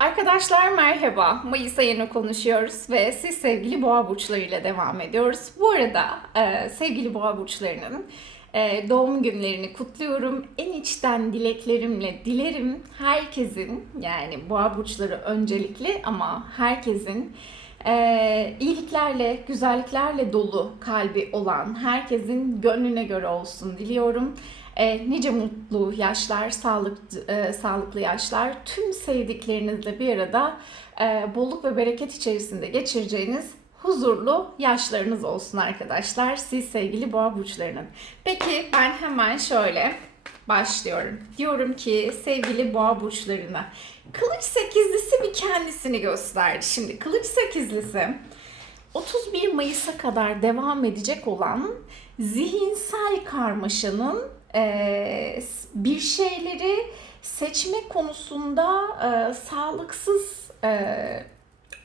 Arkadaşlar merhaba. Mayıs ayını konuşuyoruz ve siz sevgili boğa burçlarıyla devam ediyoruz. Bu arada e, sevgili boğa burçlarının e, doğum günlerini kutluyorum. En içten dileklerimle dilerim herkesin yani boğa burçları öncelikli ama herkesin e, iyiliklerle, güzelliklerle dolu kalbi olan herkesin gönlüne göre olsun diliyorum. E, nice mutlu yaşlar, sağlık, e, sağlıklı yaşlar, tüm sevdiklerinizle bir arada e, bolluk ve bereket içerisinde geçireceğiniz huzurlu yaşlarınız olsun arkadaşlar. Siz sevgili boğa burçlarının. Peki ben hemen şöyle başlıyorum. Diyorum ki sevgili boğa burçlarına kılıç sekizlisi bir kendisini gösterdi. Şimdi kılıç sekizlisi 31 Mayıs'a kadar devam edecek olan zihinsel karmaşanın e, bir şeyleri seçme konusunda e, sağlıksız e,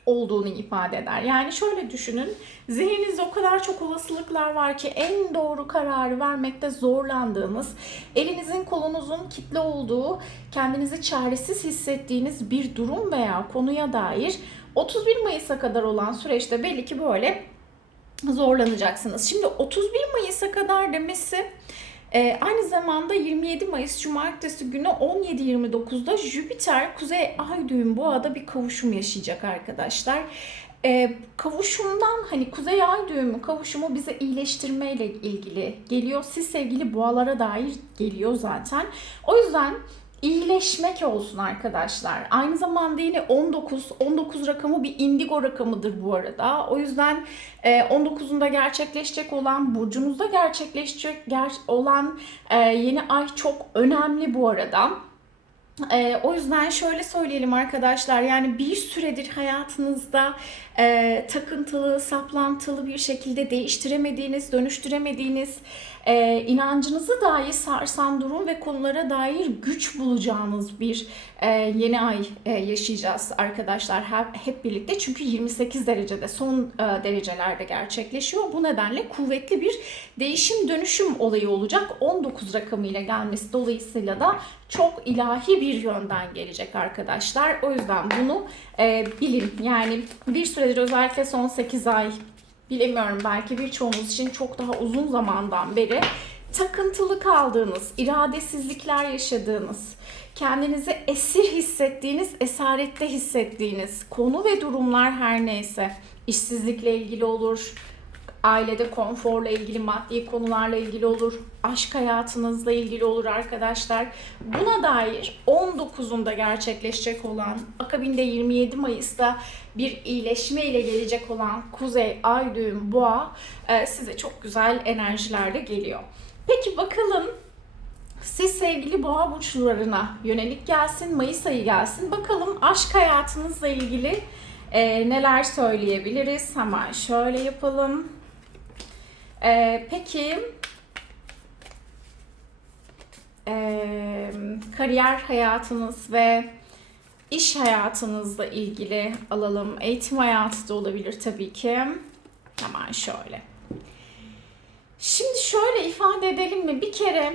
olduğunu ifade eder. Yani şöyle düşünün, zihninizde o kadar çok olasılıklar var ki en doğru kararı vermekte zorlandığınız, elinizin kolunuzun kitle olduğu, kendinizi çaresiz hissettiğiniz bir durum veya konuya dair 31 Mayıs'a kadar olan süreçte belli ki böyle zorlanacaksınız. Şimdi 31 Mayıs'a kadar demesi e, aynı zamanda 27 Mayıs Cumartesi günü 17.29'da Jüpiter Kuzey Ay düğüm boğada bir kavuşum yaşayacak arkadaşlar. E, kavuşumdan hani Kuzey Ay düğümü kavuşumu bize iyileştirmeyle ilgili geliyor. Siz sevgili boğalara dair geliyor zaten. O yüzden iyileşmek olsun arkadaşlar. Aynı zamanda yine 19, 19 rakamı bir indigo rakamıdır bu arada. O yüzden 19'unda gerçekleşecek olan, burcunuzda gerçekleşecek olan e, yeni ay çok önemli bu arada. Ee, o yüzden şöyle söyleyelim arkadaşlar yani bir süredir hayatınızda e, takıntılı, saplantılı bir şekilde değiştiremediğiniz, dönüştüremediğiniz, e, inancınızı dahi sarsan durum ve konulara dair güç bulacağınız bir e, yeni ay e, yaşayacağız arkadaşlar hep, hep birlikte. Çünkü 28 derecede son e, derecelerde gerçekleşiyor. Bu nedenle kuvvetli bir değişim dönüşüm olayı olacak. 19 rakamıyla gelmesi dolayısıyla da çok ilahi bir yönden gelecek arkadaşlar. O yüzden bunu e, bilin. Yani bir süredir özellikle son 8 ay bilemiyorum belki birçoğumuz için çok daha uzun zamandan beri takıntılı kaldığınız, iradesizlikler yaşadığınız, kendinizi esir hissettiğiniz, esarette hissettiğiniz konu ve durumlar her neyse işsizlikle ilgili olur, ailede konforla ilgili, maddi konularla ilgili olur, aşk hayatınızla ilgili olur arkadaşlar. Buna dair 19'unda gerçekleşecek olan, akabinde 27 Mayıs'ta bir iyileşme ile gelecek olan Kuzey Ay düğüm Boğa e, size çok güzel enerjilerle geliyor. Peki bakalım siz sevgili boğa burçlarına yönelik gelsin, Mayıs ayı gelsin. Bakalım aşk hayatınızla ilgili e, neler söyleyebiliriz? Hemen şöyle yapalım. Ee, peki e, kariyer hayatınız ve iş hayatınızla ilgili alalım. Eğitim hayatı da olabilir tabii ki. Hemen şöyle. Şimdi şöyle ifade edelim mi? Bir kere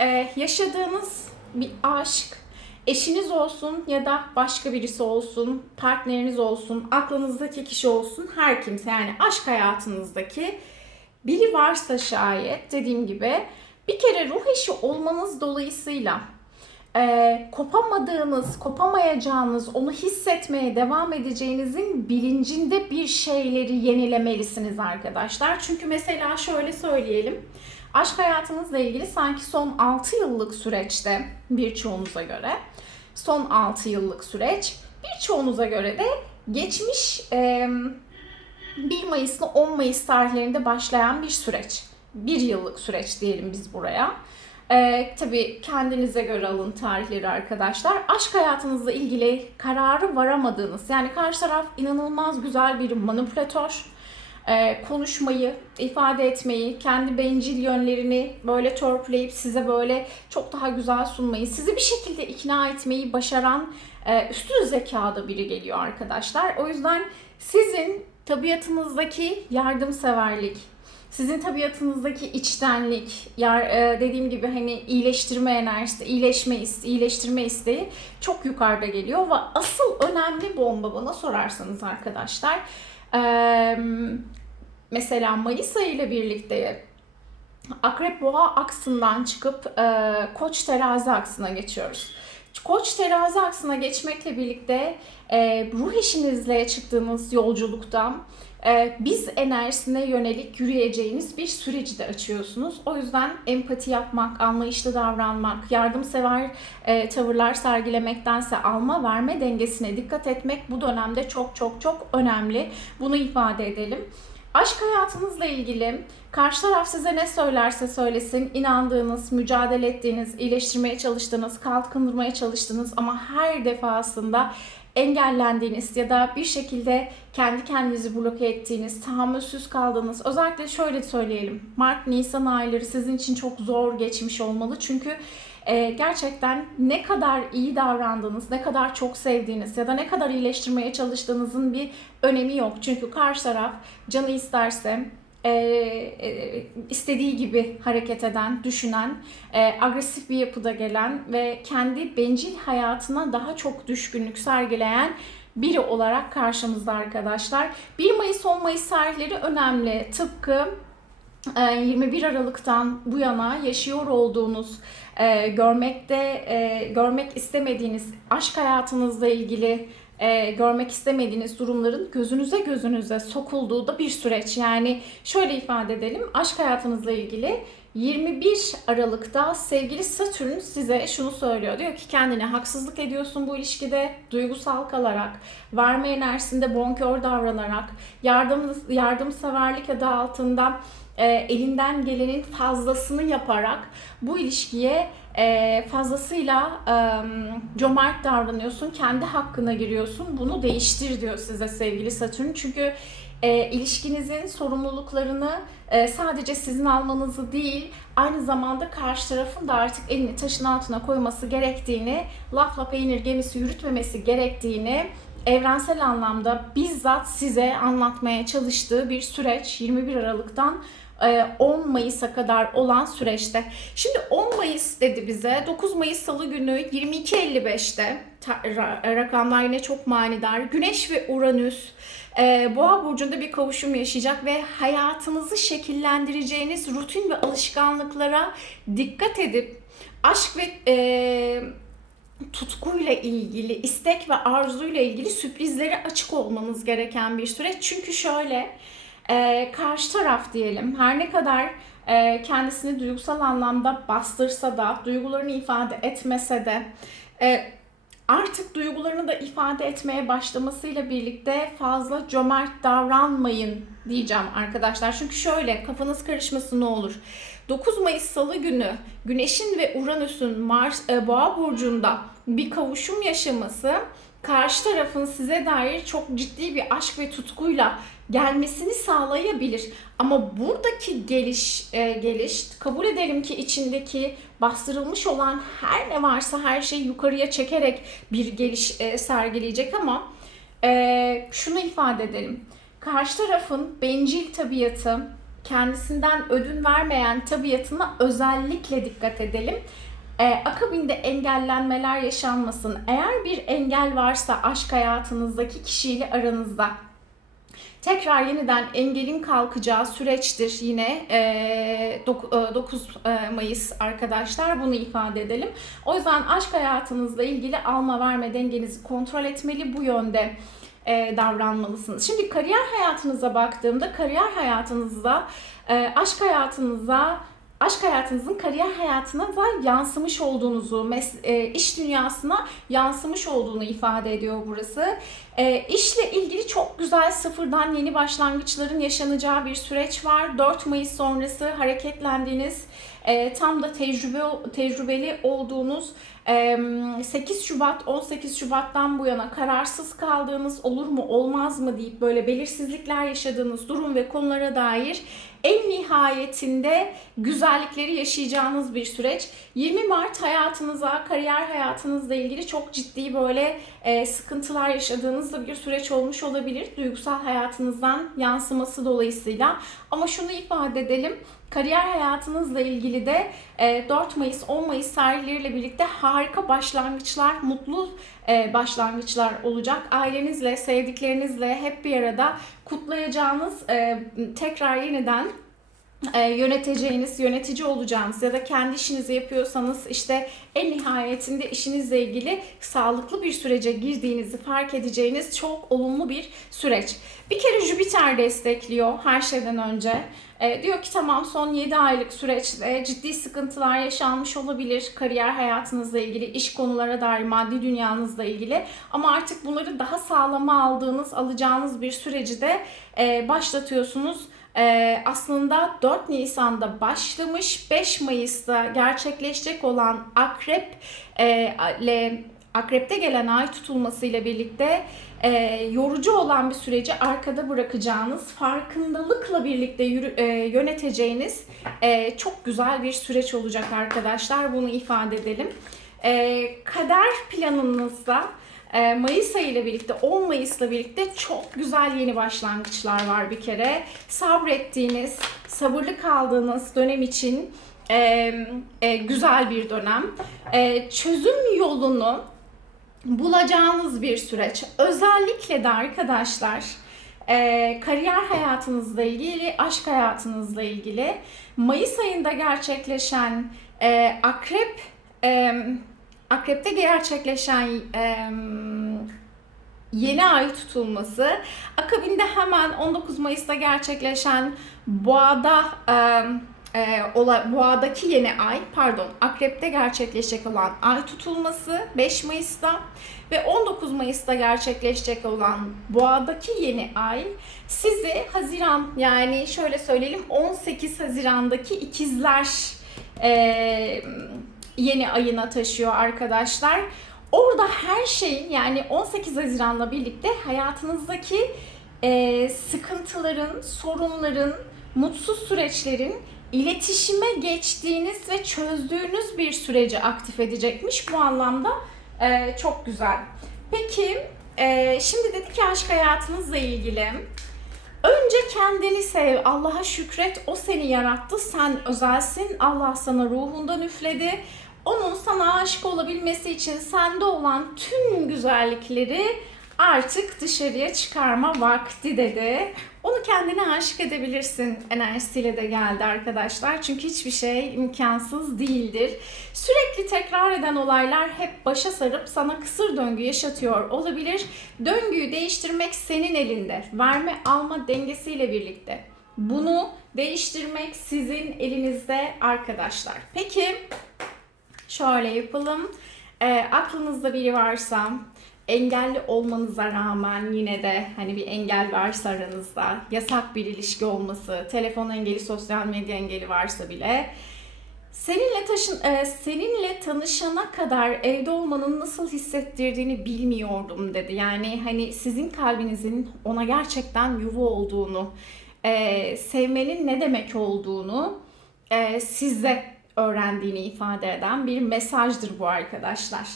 e, yaşadığınız bir aşk, eşiniz olsun ya da başka birisi olsun, partneriniz olsun, aklınızdaki kişi olsun, her kimse yani aşk hayatınızdaki biri varsa şayet dediğim gibi bir kere ruh eşi olmanız dolayısıyla e, kopamadığınız, kopamayacağınız, onu hissetmeye devam edeceğinizin bilincinde bir şeyleri yenilemelisiniz arkadaşlar. Çünkü mesela şöyle söyleyelim. Aşk hayatınızla ilgili sanki son 6 yıllık süreçte birçoğunuza göre son 6 yıllık süreç birçoğunuza göre de geçmiş e, 1 Mayıs ile 10 Mayıs tarihlerinde başlayan bir süreç. Bir yıllık süreç diyelim biz buraya. Ee, tabii kendinize göre alın tarihleri arkadaşlar. Aşk hayatınızla ilgili kararı varamadığınız, yani karşı taraf inanılmaz güzel bir manipülatör. Ee, konuşmayı, ifade etmeyi, kendi bencil yönlerini böyle törpüleyip size böyle çok daha güzel sunmayı, sizi bir şekilde ikna etmeyi başaran e, üstün zekada biri geliyor arkadaşlar. O yüzden sizin tabiatınızdaki yardımseverlik, Sizin tabiatınızdaki içtenlik, yer, e, dediğim gibi hani iyileştirme enerjisi, iyileşme, iyileştirme isteği çok yukarıda geliyor ve asıl önemli bomba bana sorarsanız arkadaşlar, e, mesela Mayıs ayı ile birlikte Akrep Boğa aksından çıkıp e, Koç Terazi aksına geçiyoruz. Koç terazi aksına geçmekle birlikte e, ruh eşinizle çıktığınız yolculukta e, biz enerjisine yönelik yürüyeceğiniz bir süreci de açıyorsunuz. O yüzden empati yapmak, anlayışlı davranmak, yardımsever e, tavırlar sergilemektense alma verme dengesine dikkat etmek bu dönemde çok çok çok önemli. Bunu ifade edelim. Aşk hayatınızla ilgili karşı taraf size ne söylerse söylesin, inandığınız, mücadele ettiğiniz, iyileştirmeye çalıştığınız, kalkındırmaya çalıştığınız ama her defasında engellendiğiniz ya da bir şekilde kendi kendinizi bloke ettiğiniz, tahammülsüz kaldığınız, özellikle şöyle söyleyelim, Mart, Nisan ayları sizin için çok zor geçmiş olmalı. Çünkü e, gerçekten ne kadar iyi davrandığınız, ne kadar çok sevdiğiniz ya da ne kadar iyileştirmeye çalıştığınızın bir önemi yok. Çünkü karşı taraf canı isterse e, e, istediği gibi hareket eden, düşünen, e, agresif bir yapıda gelen ve kendi bencil hayatına daha çok düşkünlük sergileyen biri olarak karşımızda arkadaşlar. 1 Mayıs 10 Mayıs tarihleri önemli. Tıpkı 21 Aralık'tan bu yana yaşıyor olduğunuz, e, görmekte e, görmek istemediğiniz aşk hayatınızla ilgili e, görmek istemediğiniz durumların gözünüze gözünüze sokulduğu da bir süreç. Yani şöyle ifade edelim. Aşk hayatınızla ilgili 21 Aralık'ta sevgili Satürn size şunu söylüyor. Diyor ki kendine haksızlık ediyorsun bu ilişkide. Duygusal kalarak, verme enerjisinde bonkör davranarak, yardım yardımseverlik adı altında e, elinden gelenin fazlasını yaparak bu ilişkiye e, fazlasıyla e, cömert davranıyorsun, kendi hakkına giriyorsun. Bunu değiştir diyor size sevgili Satürn. Çünkü e, ilişkinizin sorumluluklarını e, sadece sizin almanızı değil, aynı zamanda karşı tarafın da artık elini taşın altına koyması gerektiğini, lafla peynir gemisi yürütmemesi gerektiğini evrensel anlamda bizzat size anlatmaya çalıştığı bir süreç 21 Aralık'tan 10 Mayıs'a kadar olan süreçte. Şimdi 10 Mayıs dedi bize. 9 Mayıs Salı günü 22.55'te rakamlar yine çok manidar. Güneş ve Uranüs e, Boğa burcunda bir kavuşum yaşayacak ve hayatınızı şekillendireceğiniz rutin ve alışkanlıklara dikkat edip aşk ve e, tutkuyla ilgili, istek ve arzuyla ilgili sürprizlere açık olmanız gereken bir süreç. Çünkü şöyle e, karşı taraf diyelim her ne kadar e, kendisini duygusal anlamda bastırsa da, duygularını ifade etmese de e, artık duygularını da ifade etmeye başlamasıyla birlikte fazla cömert davranmayın diyeceğim arkadaşlar. Çünkü şöyle kafanız karışması ne olur. 9 Mayıs Salı günü Güneş'in ve Uranüs'ün Mars e, Boğa burcunda bir kavuşum yaşaması karşı tarafın size dair çok ciddi bir aşk ve tutkuyla gelmesini sağlayabilir. Ama buradaki geliş e, geliş kabul edelim ki içindeki bastırılmış olan her ne varsa her şeyi yukarıya çekerek bir geliş e, sergileyecek ama e, şunu ifade edelim. Karşı tarafın bencil tabiatı, kendisinden ödün vermeyen tabiatına özellikle dikkat edelim. Ee, akabinde engellenmeler yaşanmasın. Eğer bir engel varsa aşk hayatınızdaki kişiyle aranızda tekrar yeniden engelin kalkacağı süreçtir yine e, 9 e, Mayıs arkadaşlar bunu ifade edelim. O yüzden aşk hayatınızla ilgili alma verme dengenizi kontrol etmeli bu yönde e, davranmalısınız. Şimdi kariyer hayatınıza baktığımda kariyer hayatınızda e, aşk hayatınıza aşk hayatınızın kariyer hayatına da yansımış olduğunuzu, e, iş dünyasına yansımış olduğunu ifade ediyor burası. E, işle ilgili çok güzel sıfırdan yeni başlangıçların yaşanacağı bir süreç var. 4 Mayıs sonrası hareketlendiğiniz, e, tam da tecrübe tecrübeli olduğunuz 8 Şubat, 18 Şubat'tan bu yana kararsız kaldığınız olur mu olmaz mı deyip böyle belirsizlikler yaşadığınız durum ve konulara dair en nihayetinde güzellikleri yaşayacağınız bir süreç. 20 Mart hayatınıza, kariyer hayatınızla ilgili çok ciddi böyle e, sıkıntılar yaşadığınız da bir süreç olmuş olabilir. Duygusal hayatınızdan yansıması dolayısıyla. Ama şunu ifade edelim. Kariyer hayatınızla ilgili de e, 4 Mayıs, 10 Mayıs tarihleriyle birlikte harika başlangıçlar, mutlu e, başlangıçlar olacak. Ailenizle, sevdiklerinizle hep bir arada kutlayacağınız, e, tekrar yeniden e, yöneteceğiniz, yönetici olacağınız ya da kendi işinizi yapıyorsanız işte en nihayetinde işinizle ilgili sağlıklı bir sürece girdiğinizi fark edeceğiniz çok olumlu bir süreç. Bir kere Jüpiter destekliyor her şeyden önce. E, diyor ki tamam son 7 aylık süreçte ciddi sıkıntılar yaşanmış olabilir kariyer hayatınızla ilgili, iş konulara dair, maddi dünyanızla ilgili ama artık bunları daha sağlama aldığınız, alacağınız bir süreci de e, başlatıyorsunuz. Ee, aslında 4 Nisan'da başlamış 5 Mayıs'ta gerçekleşecek olan akrep e, le, akrepte gelen ay tutulmasıyla birlikte e, yorucu olan bir süreci arkada bırakacağınız, farkındalıkla birlikte yürü, e, yöneteceğiniz e, çok güzel bir süreç olacak arkadaşlar. Bunu ifade edelim. E, kader planınızda e, Mayıs ayı ile birlikte 10 Mayıs'la birlikte çok güzel yeni başlangıçlar var bir kere. Sabrettiğiniz, sabırlı kaldığınız dönem için e, e, güzel bir dönem. E, çözüm yolunu bulacağınız bir süreç. Özellikle de arkadaşlar e, kariyer hayatınızla ilgili, aşk hayatınızla ilgili Mayıs ayında gerçekleşen e, akrep e, akrepte gerçekleşen e, yeni ay tutulması akabinde hemen 19 Mayıs'ta gerçekleşen boğada e, e, ola, boğadaki yeni ay pardon akrepte gerçekleşecek olan ay tutulması 5 Mayıs'ta ve 19 Mayıs'ta gerçekleşecek olan boğadaki yeni ay sizi Haziran yani şöyle söyleyelim 18 Haziran'daki ikizler e, yeni ayına taşıyor arkadaşlar. Orada her şeyin yani 18 Haziran'la birlikte hayatınızdaki e, sıkıntıların, sorunların, mutsuz süreçlerin iletişime geçtiğiniz ve çözdüğünüz bir süreci aktif edecekmiş. Bu anlamda e, çok güzel. Peki e, şimdi dedik ki aşk hayatınızla ilgili. Önce kendini sev, Allah'a şükret, o seni yarattı, sen özelsin, Allah sana ruhundan üfledi. Onun sana aşık olabilmesi için sende olan tüm güzellikleri artık dışarıya çıkarma vakti dedi. Onu kendine aşık edebilirsin enerjisiyle de geldi arkadaşlar. Çünkü hiçbir şey imkansız değildir. Sürekli tekrar eden olaylar hep başa sarıp sana kısır döngü yaşatıyor olabilir. Döngüyü değiştirmek senin elinde. Verme alma dengesiyle birlikte. Bunu değiştirmek sizin elinizde arkadaşlar. Peki şöyle yapalım. E, aklınızda biri varsa engelli olmanıza rağmen yine de hani bir engel varsa aranızda, yasak bir ilişki olması, telefon engeli, sosyal medya engeli varsa bile seninle taşın e, seninle tanışana kadar evde olmanın nasıl hissettirdiğini bilmiyordum dedi. Yani hani sizin kalbinizin ona gerçekten yuva olduğunu, e, sevmenin ne demek olduğunu e, size öğrendiğini ifade eden bir mesajdır bu arkadaşlar.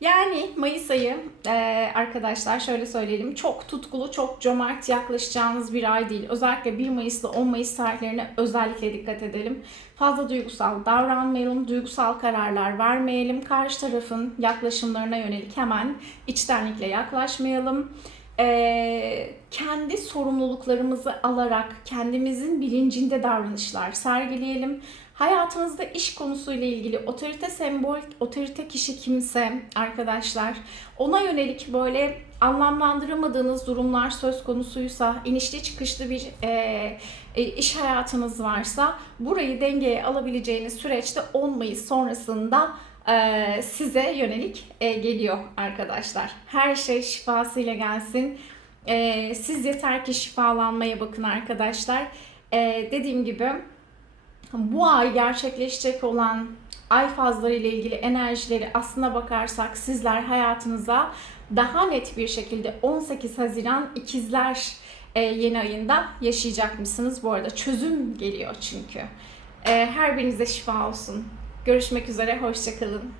Yani Mayıs ayı e, arkadaşlar şöyle söyleyelim çok tutkulu, çok cömert yaklaşacağınız bir ay değil. Özellikle 1 Mayıs ile 10 Mayıs tarihlerine özellikle dikkat edelim. Fazla duygusal davranmayalım, duygusal kararlar vermeyelim. Karşı tarafın yaklaşımlarına yönelik hemen içtenlikle yaklaşmayalım. Ee, kendi sorumluluklarımızı alarak kendimizin bilincinde davranışlar sergileyelim. Hayatınızda iş konusuyla ilgili otorite sembol, otorite kişi kimse arkadaşlar ona yönelik böyle anlamlandıramadığınız durumlar söz konusuysa, inişli çıkışlı bir e, e, iş hayatınız varsa burayı dengeye alabileceğiniz süreçte 10 Mayıs sonrasında e, size yönelik e, geliyor arkadaşlar. Her şey şifasıyla gelsin. E, siz yeter ki şifalanmaya bakın arkadaşlar. E, dediğim gibi bu ay gerçekleşecek olan ay fazları ile ilgili enerjileri aslına bakarsak sizler hayatınıza daha net bir şekilde 18 Haziran ikizler e, yeni ayında yaşayacak mısınız? Bu arada çözüm geliyor çünkü. E, her birinize şifa olsun. Görüşmek üzere, hoşçakalın.